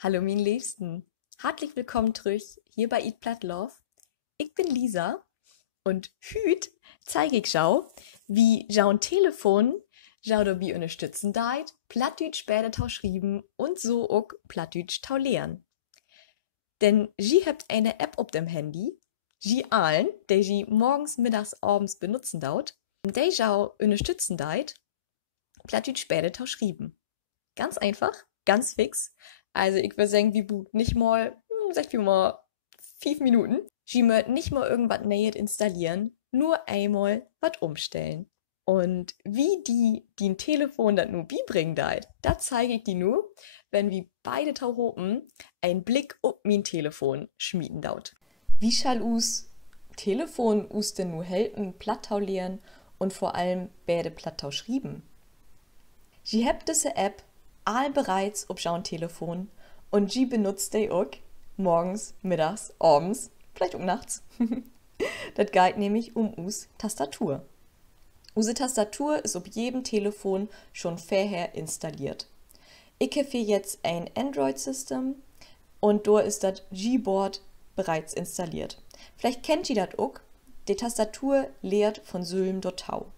Hallo, mein Liebsten. Herzlich willkommen zurück hier bei Eat Platt Love. Ich bin Lisa und hüt zeige ich schau, wie schau ein Telefon schau dabei unterstützen deit, Plattdeutsch später tau schrieben und so auch Plattdeutsch tau lehren. Denn sie habt eine App auf dem Handy, sie allen, die sie morgens, mittags, abends benutzen daut, die schau unterstützen deit, Plattdeutsch später tau schrieben. Ganz einfach, ganz fix. Also ich würde sagen, wie gut nicht mal, sag ich mal, 5 Minuten. Sie möchten nicht mal irgendwas Neues installieren, nur einmal was umstellen. Und wie die ein Telefon das nur beibringen deit, das zeige ich die nur, wenn wir beide Tauhopen einen Blick auf mein Telefon schmieden daut. Wie schall us Telefon us denn nur helfen, Plattau lehren und vor allem beide Plattau schrieben? Sie habt diese App all bereits auf schau'n Telefon und sie benutzt die auch morgens, mittags, abends, vielleicht auch nachts. Das geht nämlich um us Tastatur. Use Tastatur ist auf jedem Telefon schon vorher installiert. Ich habe hier jetzt ein Android-System und da ist das Gboard bereits installiert. Vielleicht kennt ihr das auch. Die Tastatur lehrt von Sylm dot Tau.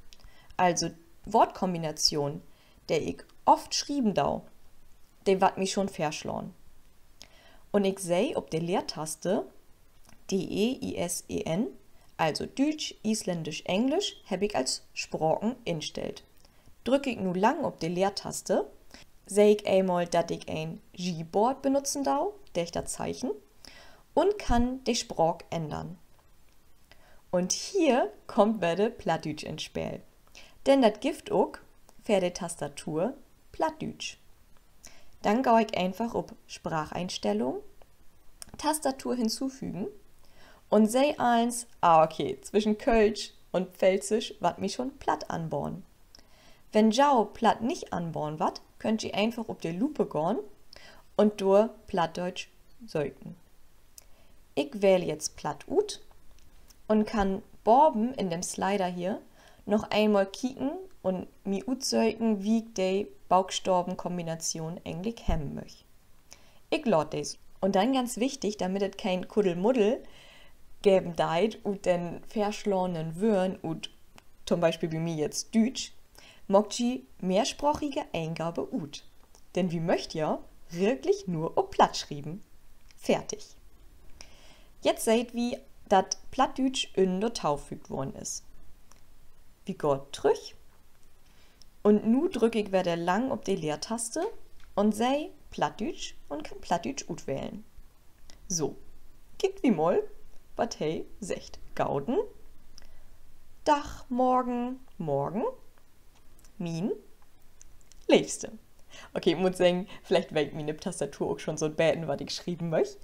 Also Wortkombination, der ich oft schrieben dau, der wat mich schon verschlauen. Und ich seh ob der Leertaste DEISEN, also Deutsch, Isländisch, Englisch, hab ich als Sprachen instellt. Drück ich nu lang ob der Leertaste, seh ich einmal, dat ich ein Gboard benutzen dau, der ich da Zeichen, und kann die Sprach ändern. Und hier kommt wieder Plattdeutsch ins Spiel. Denn das gibt auch für die Tastatur Plattdeutsch. Dann gehe ich einfach auf Spracheinstellung, Tastatur hinzufügen und seh eins, okay, zwischen Kölsch und Pfälzisch wat mich schon platt anborn. Wenn jau platt nicht anborn wat, könnt ihr einfach auf die Lupe gehen und durch Plattdeutsch söken. Ich wähle jetzt Platt ut und kann Borben in dem Slider hier noch einmal kicken und mi utsöken, wie ich die Buchstabenkombination eigentlich hemmen möcht. Ich lade das. Und dann ganz wichtig, damit es kein Kuddelmuddel geben deit und den verschlorenen Wörn und zum Beispiel bei mir jetzt Deutsch, mogt ihr mehrsprachige Eingabe ut. Denn wie möcht ihr wirklich nur auf Platt schreiben. Fertig. Jetzt seht wie dat Plattdeutsch in der Tau fügt worden ist. Wie Gott trüch. Und nu drück ich wieder lang auf die Leertaste und sei Plattdeutsch und kann Plattdeutsch ut wählen. So, kickt wie moll, wat hey, secht Gauden, Dach, morgen, morgen, min, liebste. Okay, ich muss sagen, vielleicht weckt meine Tastatur auch schon so beten, was ich schreiben möcht.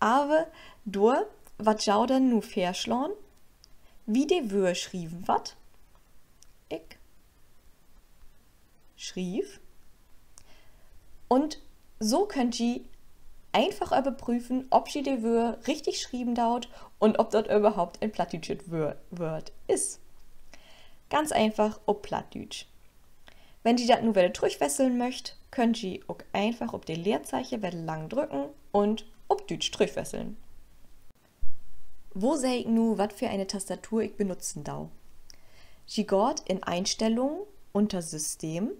Aber durch, wat schau dann nu verschlauen, wie de Wör schrieben wat, ich schrieb. Und so könnt ihr einfach überprüfen, ob ihr die Wör richtig schrieben daut und ob das überhaupt ein plattdeutsches Wort ist. Ganz einfach ob Plattdeutsch. Wenn ihr das nur wieder durchwesseln möcht, könnt ihr auch einfach ob die Leerzeichen wieder lang drücken und ob Deutsch durchwesseln. Wo seh ich nu, wat für eine Tastatur ich benutzen dau? Sie geht in Einstellungen unter System,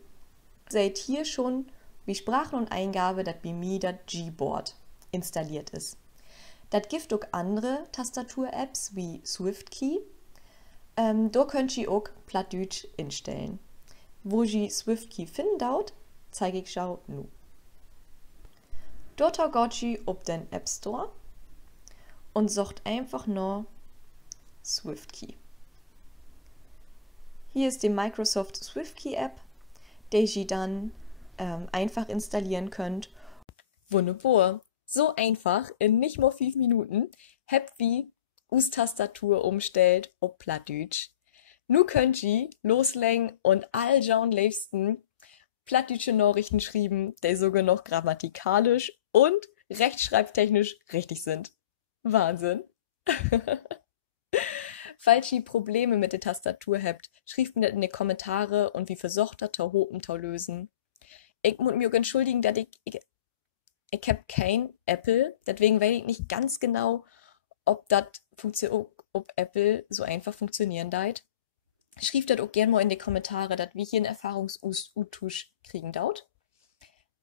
seht hier schon, wie Sprache und Eingabe, dat bei mir das Gboard installiert ist. Das gibt auch andere Tastatur-Apps wie SwiftKey. Da könnt ihr auch Plattdeutsch instellen. Wo ihr SwiftKey finden daut, zeige ich schau nu. Dort geht ihr auf den App Store und sucht einfach nur SwiftKey. Hier ist die Microsoft SwiftKey App, die ihr dann einfach installieren könnt. Wunderbar. So einfach, in nicht mal 5 Minuten, habt wie us Tastatur umstellt auf Plattdeutsch. Nu könnt ihr loslegen und all Jaun liebsten plattdeutsche Nachrichten schreiben, die sogar noch grammatikalisch und rechtschreibtechnisch richtig sind. Wahnsinn. Falls ihr Probleme mit der Tastatur habt, schreibt mir das in die Kommentare und wie versucht das tau hopen tau lösen. Ich muss mich auch entschuldigen, dass ich Ich habe kein Apple, deswegen weiß ich nicht ganz genau, ob Apple so einfach funktionieren deit. Schrieb das auch gerne mal in die Kommentare, dass wir hier einen Erfahrungsaustausch kriegen daut.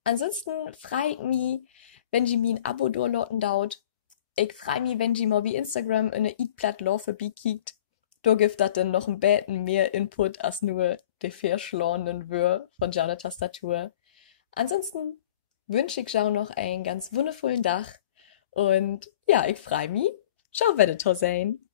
Ansonsten frage ich mich, wenn ihr mir ein Abo downloaden daut. Ich freue mich, wenn ihr mal wie Instagram in eine Eat-Plattform vorbeikickt. Da gibt das dann noch ein bisschen mehr Input als nur die verschlorenen Wör von Jana Tastatur. Ansonsten wünsche ich auch noch einen ganz wundervollen Tag und ja, ich freue mich. Ciao, werdet ihr sein.